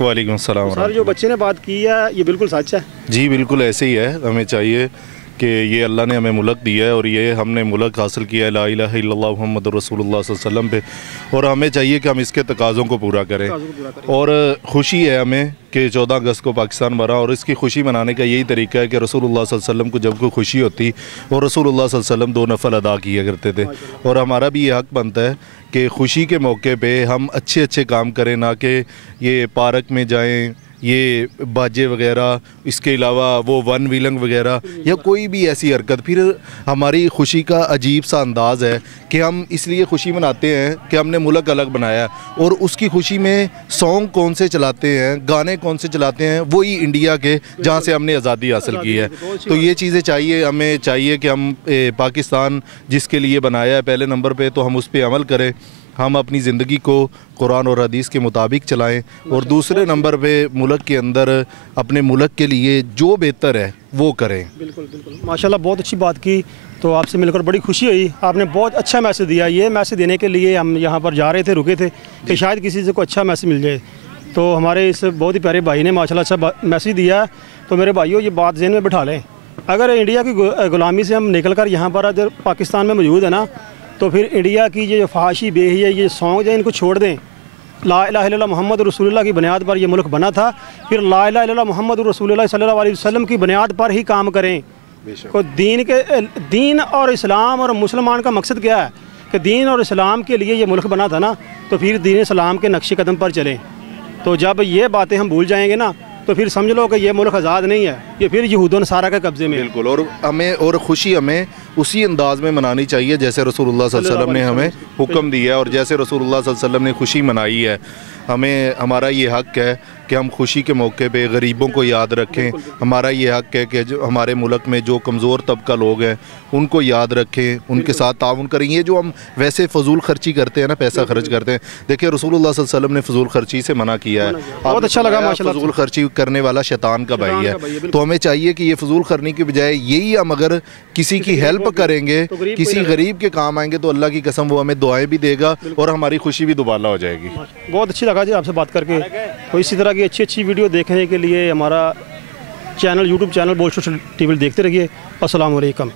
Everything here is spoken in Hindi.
वालेकुम सलाम। सर जो बच्चे ने बात की है ये बिल्कुल सच है? जी बिल्कुल ऐसे ही है। हमें चाहिए कि ये अल्लाह ने हमें मुल्क दिया है और ये हमने मुल्क हासिल किया है ला इलाहा इल्लल्लाह मुहम्मद रसूलुल्लाह सल्लल्लाहु अलैहि वसल्लम पे, और हमें चाहिए कि हम इसके तकाज़ों को पूरा करें। और ख़ुशी है हमें कि 14 अगस्त को पाकिस्तान बना, और इसकी खुशी मनाने का यही तरीका है कि रसूलुल्लाह सल्लल्लाहु अलैहि वसल्लम को जब कोई खुशी होती और रसूलुल्लाह सल्लल्लाहु अलैहि वसल्लम 2 नफल अदा किया करते थे, और हमारा भी ये हक़ बनता है कि खुशी के मौके पे हम अच्छे अच्छे काम करें, ना कि ये पार्क में जाएं, ये बाजे वगैरह, इसके अलावा वो वन व्हीलिंग वगैरह या कोई भी ऐसी हरकत। फिर हमारी खुशी का अजीब सा अंदाज़ है कि हम इसलिए खुशी मनाते हैं कि हमने मुल्क अलग बनाया, और उसकी खुशी में सॉन्ग कौन से चलाते हैं, गाने कौन से चलाते हैं, वही इंडिया के जहाँ से हमने आज़ादी हासिल की है। तो ये चीज़ें चाहिए, हमें चाहिए कि हम पाकिस्तान जिसके लिए बनाया है पहले नंबर पे, तो हम उस पर अमल करें, हम अपनी ज़िंदगी को कुरान और हदीस के मुताबिक चलाएं, और दूसरे नंबर पे मुल्क के अंदर अपने मुल्क के लिए जो बेहतर है वो करें। बिल्कुल बिल्कुल, माशाल्लाह बहुत अच्छी बात की। तो आपसे मिलकर बड़ी खुशी हुई, आपने बहुत अच्छा मैसेज दिया। ये मैसेज देने के लिए हम यहाँ पर जा रहे थे, रुके थे कि शायद किसी से कोई अच्छा मैसेज मिल जाए। तो हमारे इस बहुत ही प्यारे भाई ने माशाल्लाह अच्छा मैसेज दिया। तो मेरे भाइयों ये बात ज़हन में बिठा लें, अगर इंडिया की ग़ुलामी से हम निकल कर यहाँ पर अगर पाकिस्तान में मौजूद है ना, तो फिर इंडिया की ये फहाशी बेहिया ये सॉन्ग जो इनको छोड़ दें। ला इलाहा इल्लल्लाह मुहम्मद रसूलुल्लाह की बुनियाद पर यह मुल्क बना था, फिर ला इलाहा इल्लल्लाह मुहम्मद रसूलुल्लाह सल्लल्लाहु अलैहि वसल्लम की बुनियाद पर ही काम करें। को दीन और इस्लाम और मुसलमान का मकसद क्या है कि दीन और इस्लाम के लिए ये मुल्क बना था ना, तो फिर दीन इस्लाम के नक्शे कदम पर चलें। तो जब ये बातें हम भूल जाएंगे ना, तो फिर समझ लो कि ये मुल्क आज़ाद नहीं है, ये फिर यहूद नसारा के कब्ज़े में। बिल्कुल, और हमें और खुशी हमें उसी अंदाज में मनानी चाहिए जैसे रसूलुल्लाह सल्लल्लाहु अलैहि वसल्लम ने हमें हुक्म दिया है, और जैसे रसूलुल्लाह सल्लल्लाहु अलैहि वसल्लम ने खुशी मनाई है। हमें हमारा ये हक़ है कि हम खुशी के मौके पे गरीबों को याद रखें। हमारा ये हक़ है कि जो हमारे मुल्क में जो कमज़ोर तबका लोग हैं उनको याद रखें, उनके साथ ताउन करें। ये जो हम वैसे फ़जूल खर्ची करते हैं ना, पैसा खर्च करते हैं, देखिए रसूलुल्लाह सल्लल्लाहु अलैहि वसल्लम ने फ़जूल खर्ची से मना किया है। बहुत अच्छा लगा माशाल्लाह। फ़जूल खर्ची करने वाला शैतान का भाई है। तो हमें चाहिए कि ये फ़जूल करने की बजाय यही हम अगर किसी की हेल्प करेंगे, किसी गरीब के काम आएंगे, तो अल्लाह की कसम वो हमें दुआएं भी देगा और हमारी खुशी भी दुबाला हो जाएगी। बहुत अच्छी लगा जी आपसे बात करके। तो इसी तरह की अच्छी अच्छी वीडियो देखने के लिए हमारा चैनल यूट्यूब चैनल बोल सोशल टीवी देखते रहिए। अस्सलाम वालेकुम।